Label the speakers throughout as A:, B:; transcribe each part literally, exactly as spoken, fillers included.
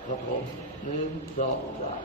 A: ครับผมหนึ่งสองสาม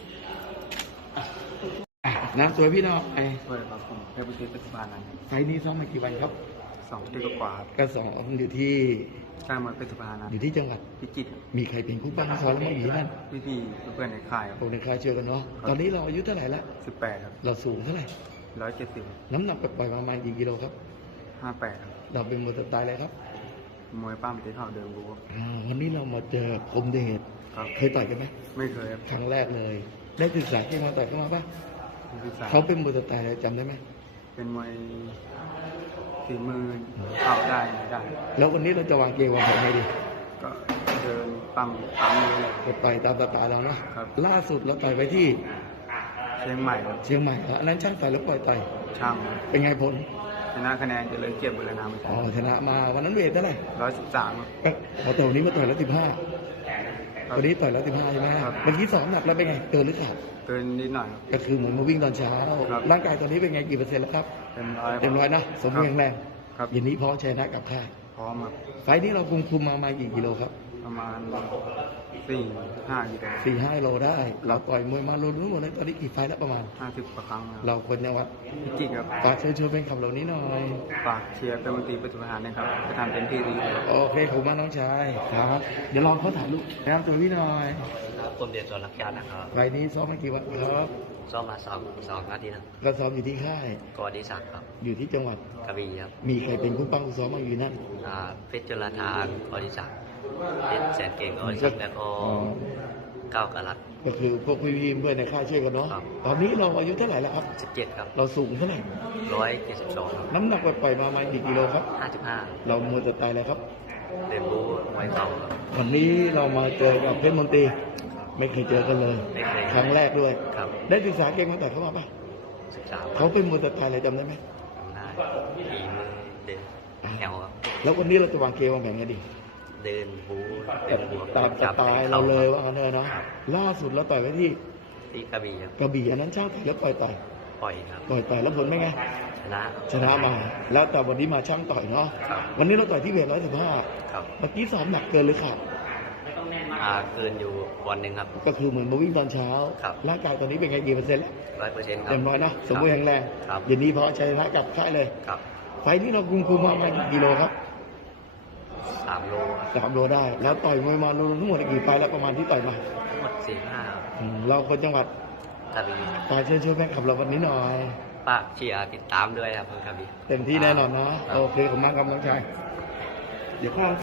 A: อ่ะน้ำสวยพี่น้องไอ้
B: สวัสดีครับผมเพชรบุรีปัจจุบันนั้น
A: ไฟล์นี้ซ้อมมากี่วันครับ
B: สองปีกว่าครับ
A: ก็สองอยู่ที่
B: ใช่มาปัจจุบันนั้น
A: อยู่ที่จังหวัด
B: พิจิตร
A: มีใครเป็นคู่บ้างซ้อมแล้วไม่มีนั่น
B: พี่พี่ๆเพื่อนในค่ายค
A: พ
B: รับ
A: วกในค่ายเชื่อกันเนาะตอนนี้เราอายุเท่าไหร่ละ
B: สิบแปดครับ
A: เราสูงเท่าไหร่
B: ร้อยเจ็ดสิบ
A: น้ำหนักปล่อยๆประมาณกี่กิโลครับ
B: ห้าแปดครับ
A: เราเป็นมวยสไตล์อะไรครับ
B: มวยปั้มตีเข่าเดิมรู้ครับ
A: อ่าวันนี้เรามาเจอคมเดช
B: ครับ
A: เคยต่อยกันไหม
B: ไม่เคยครับ
A: ครั้งแรกเลย ได้ศึกษาเก่งมาต่อยเข้ามาปะ
B: ที่สาม
A: เขาเป็นมวยสไตล์อะไรจำได้ไหม
B: เป็นมวยฝีมือเข่าได้ไหนได้
A: แล้ววันนี้เราจะวางเกมวางแผนไงดี
B: ก็เดินปั้มปั้มนี้เลย
A: ก็ต่อยตามสไตล์เรานะครับ ล่าสุดเราต่อยไปที่
B: เชียงใหม่ครับ
A: เชียงใหม่แล้วอันนั้นช่างต่อยแล้วปล่อยต่อย
B: ช่าง
A: เป็นไงผล
B: ชนะคะแนนเจริญเกียรติบุรณาไม่
A: อ๋
B: ใช่
A: อชนะมาวันนั้นเวทเท่าไหร่
B: ร้อยสิบสามครับ
A: ก็พอแต่วันนี้มาต่อยแล้วสิบห้า
B: ครับ
A: วันนี้ต่อยแล้วสิบห้าใช่ไหม
B: ครับ
A: เมื่อกี้สองหนักแล้วเป็นไงเกินหรือขาด
B: เกินนิดหน่อยครับ
A: ก็คือเหมือนมาวิ่งตอนเช้า
B: ครับ
A: ร่างกายตอนนี้เป็นไงกี่เปอร์เซ็นต์แล้วครับ
B: เต็มร้อย
A: เต็มร้อยนะสมบูรณ์แข็งแรง
B: ครับ
A: อย่างนี้พร้อมชนะกับค่าย
B: พร้อมครับ
A: ไฟล์นี้เราคุมคุมมามากี่กิโลครับ
B: ประมาณสี่ห้ากิโล
A: สี่ห้าโลได้ เราต่อยมวยมาโลรู้หมดเลยตอนนี้กี่ไฟล์แล้วประมาณ
B: ห้าสิบกว่าครั้งครับ
A: เราคนจังหวัด
B: พิจิตรครับ
A: ฝากเชิญชวนแฟนคลับเหล่านี้หน่อย
B: ฝากเชียร์เป็นมนตรีปัจจุบันนะครับจะทำเต็มที่ดีครับ
A: โอเคขอบคุณมากน้องชายครับ เดี๋ยวลองเขาถ่ายรูปแนะนำตัวพี่หน่อย
C: ครับผมเดียนสวนรักยานะครับ
A: ไฟล์นี้ซ้อมมากี่วันครับ
C: ซ้อมมาสองสองอาทิตย์นะ
A: ก็ซ้อมอยู่ที่ค่าย
C: กอดีศักดิ์ครับ
A: อยู่ที่จังหวัด
C: กระบี่ครับ
A: มีใครเป็นคู่ปั้งคู่ซ้อมมางอยู่นั่น
C: อ่าเพชรจุฬาธานกอดีศักดิ์เพชรแสนเก่งกอดีศักดิ์แล้วก็
A: อ๋อ
C: ก้าวกรัต
A: ก็คือพวกพี่ๆด้วยในค่ายช่วยกันเนาะ
C: ครับ
A: ตอนนี้เราอายุเท่าไหร่แล้วครับ
C: สิบเจ็ดครับ
A: เราสูงเท่าไหร่
C: ร้อยเจ็ดสิบสอง
A: น้ำหนักปล่อยๆมาประมาณกี่กิโลครับ
C: ห้าสิบห้า
A: เรามวยสไตล์อะไรครับ
C: เรียนรู้มวยเข่าครับ
A: วันนี้เรามาเจอกับเพชรมนตรี ไม่เคยเจอกันเลย
C: ไม่เคย
A: ครั้งแรกด้วย
C: ครับ
A: ได้ศึกษาเก่งมาแต่อยเขามาปะ
C: ศึกษา
A: เขาเป็นมวยสไตล์อะไรจำได้ไหม
C: ทำได้ฝีมือเดินแถวครับ
A: แล้ววันนี้เราจะวางเกมวางแผนไงดี
C: เดินบูเดินบู
A: ตามสไตล์เราเลยว่างั้นเถอะเนาะล่าสุดเราต่อยไว้ที่
C: ที่กระบี่ครับ
A: กระบี่อันนั้นช่างต่อยแล้วปล่อยต่อย
C: ปล่อยครับ
A: ปล่อยต่อยแล้วผลเป็นไง
C: ชนะ
A: ชนะมา แล้วแต่วันนี้มาช่างต่อยเนาะ
C: ครับ
A: วันนี้เราต่อยที่เวทร้อยสิบห้า
C: ครับ
A: เมื่อกี้ซ้อมหนักเกินหรือขาด
C: อ่าเกินอยู่วันหนึ่งครับ
A: ก็คือเหมือนมาวิ่งตอนเช้า
C: ครับ
A: ร่างกายตอนนี้เป็นไงกี่เปอร์เซ็นต์แล้ว
C: ร้อยเปอร์เซ็นต์ครับ
A: เต็มร้อยนะสมบูรณ์แข็งแรง
C: ครับ
A: เย็นนี้พอชัยชนะกลับค่ายเลย
C: ครับ
A: ไฟล์นี้เราคุมคุมมาประมาณกี่กิโลครับ
C: สามโลครับ
A: สามโลได้ แล้วต่อยมวยมารวมทั้งหมดกี่ไฟล์แล้วประมาณที่ต่อยมา
C: ทั้งหมดสี่ห้า
A: อืมเราคนจังหวัด
C: กระบี่
A: ตายเชิญชวนแฟนคลับเราวันนี้หน่อย
C: ฝากเชียร์ติดตามด้วยครับกระบี่
A: เต็มที่แน่นอนเนาะโอเคขอบคุณมากครับน้องชายเดี๋ยวข้า